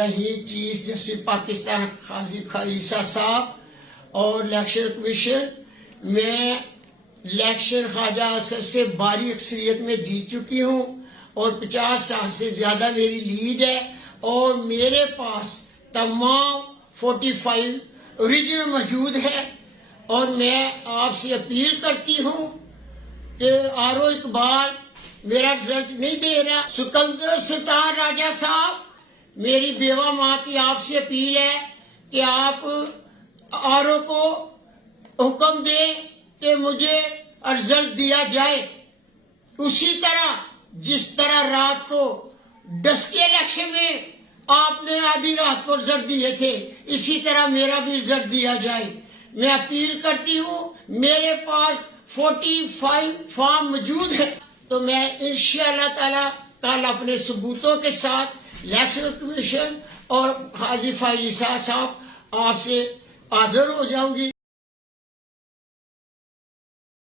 رہی chief justice Pakistan قاضی خالصہ صاحب اور الیکشن کمیشن، میں الیکشن خواجہ اثر سے باری اکثریت میں جیت چکی ہوں اور 50 سال سے زیادہ میری لیڈ ہے، اور میرے پاس تمام 45 اوریجنل موجود ہے، اور میں آپ سے اپیل کرتی ہوں کہ آر او اقبال میرا رزلٹ نہیں دے رہا۔ سکندر سلطان راجہ صاحب، میری بیوہ ماں کی آپ سے اپیل ہے کہ آپ آر او کو حکم دیں کہ مجھے رزلٹ دیا جائے، اسی طرح جس طرح رات کو ڈسکے الیکشن میں آپ نے آدھی رات کو رزلٹ دیے تھے، اسی طرح میرا بھی رزلٹ دیا جائے۔ میں اپیل کرتی ہوں، میرے پاس 45 فارم موجود ہے، تو میں انشاءاللہ تعالی کل اپنے ثبوتوں کے ساتھ الیکشن کمیشن اور قاضی خالصہ صاحب آپ سے حاضر ہو جاؤں گی۔